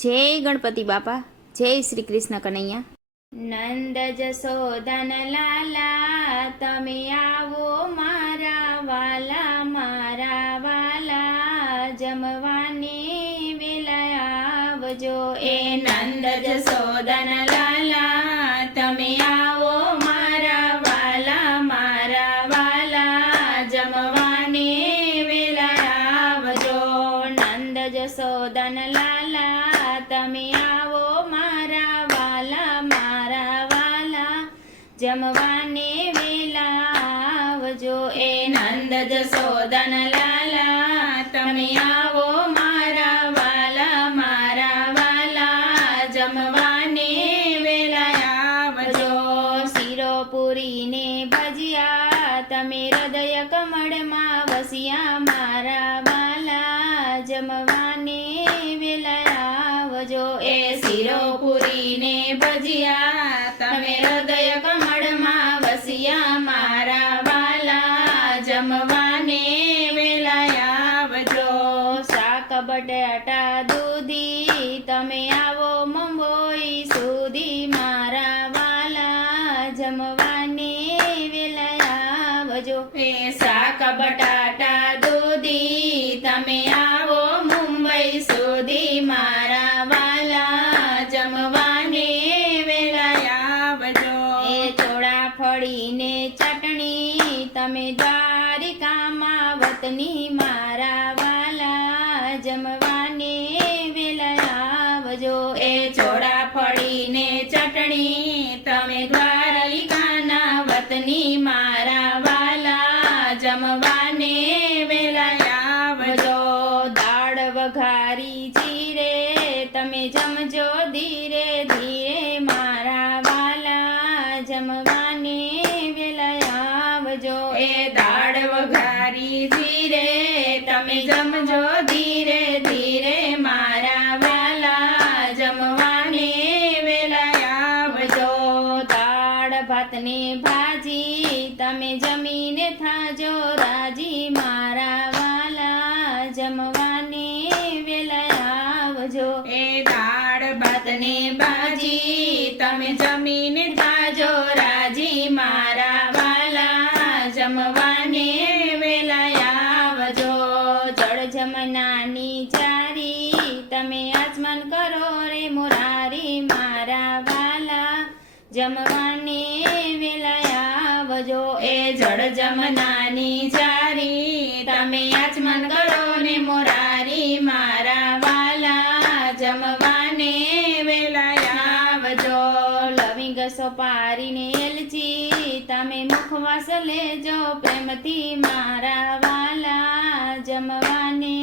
જય ગણપતિ બાપા, જય શ્રી કૃષ્ણ કનૈયા. નંદ જશોદન લાલા તમે આવો મારા વાલા જમવાની વેલા આવજો. એ નંદ જશોદન લાલા તમે આવો મારા વાલા જમવાની વેલા આવજો. નંદ જશોદન લાલા તમે આવો મારા વાલા જમવાને વેલા આવજો. એ નંદ જશોદન લાલા તમે આવો મારા વાલા જમવાને વેલા આવજો. શીરો પૂરી ને ભજીયા તમે હૃદય કમળમાં વસ્યા મારા વાલા જમવાને વેલા આવજો. એ શીરો પૂરી ને ભજીયા તમે હૃદય કમળમાં વસ્યા મારા વાલા જમવાને વેલા આવજો. શાક બટાટા દૂધી તમે આવો મુંબઈ સુધી મારા વાલા જમવાને વેલા આવજો. એ શાક બટાટા દૂધી તમે આવો મુંબઈ સુધી મારા વાલા જમવાને વેલા આવજો. એ ચોળાફળીને ચટણી તમે દ્વારિકામાં વતની મારા વાલા જમવાને વેલા આવજો. એ ચોળાફળીને ચટણી તમે દ્વારિકાના વતની મારા વાલા જમવાને વેલા આવજો. દાળ વઘારી જીરે તમે જમજો ધીરે ધીરે મારા વાલા જમવાને વેલા આવજો. એ દાળ વઘારી જીરે તમે જમજો ધીરે ધીરે મારા વાલા જમવાને વેલા આવજો. દાળ ભાતને ભાજી તમે જમીને થાજો રાજી મારા વાલા જમવાને વેલા આવજો. એ દાળ ભાતને ભાજી તમે જમીને થાજો રાજી મારા વાલા જમવાને વેલા આવજો. જળ જમનાની ચારી તમે આચમન કરો રે મોરારી મારા વાલા જમવાને વેલા આવજો. એ જળ જમનાની ચારી તમે આચમન કરો ને મોરારી મારા વાલા જમવાને વેલા આવજો. લવિંગ સોપારીને એલચી તમે મુખવાસ લેજો પ્રેમથી મારા વાલા જમવાને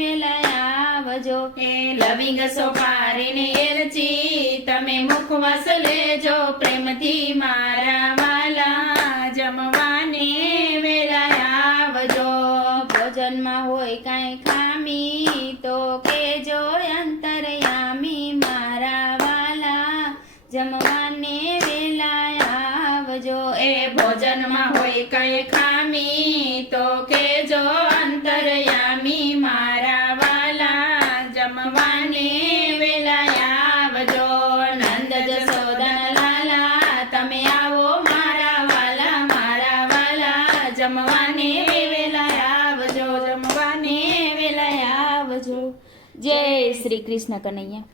વેલા આવજો. એ લવિંગ સોપારીને એલચી તમે મુખવાસ લેજો પ્રેમથી મારા વાલા જમવાને વેલા આવજો. ભોજનમાં હોય કાંઈ ખામી તો કેજો અંતરયામી મારા વાલા જમવાને વેલા આવજો. એ ભોજનમાં હોય કઈ ખામી તો કેજો અંતરયામી મારા વાલા જમવાને વેલા આવજો. નંદ જશોદન લાલા તમે આવો મારા વાલા જમવાને વેલા આવજો. જમવાને વેલા આવજો. જય શ્રી કૃષ્ણ કનૈયા.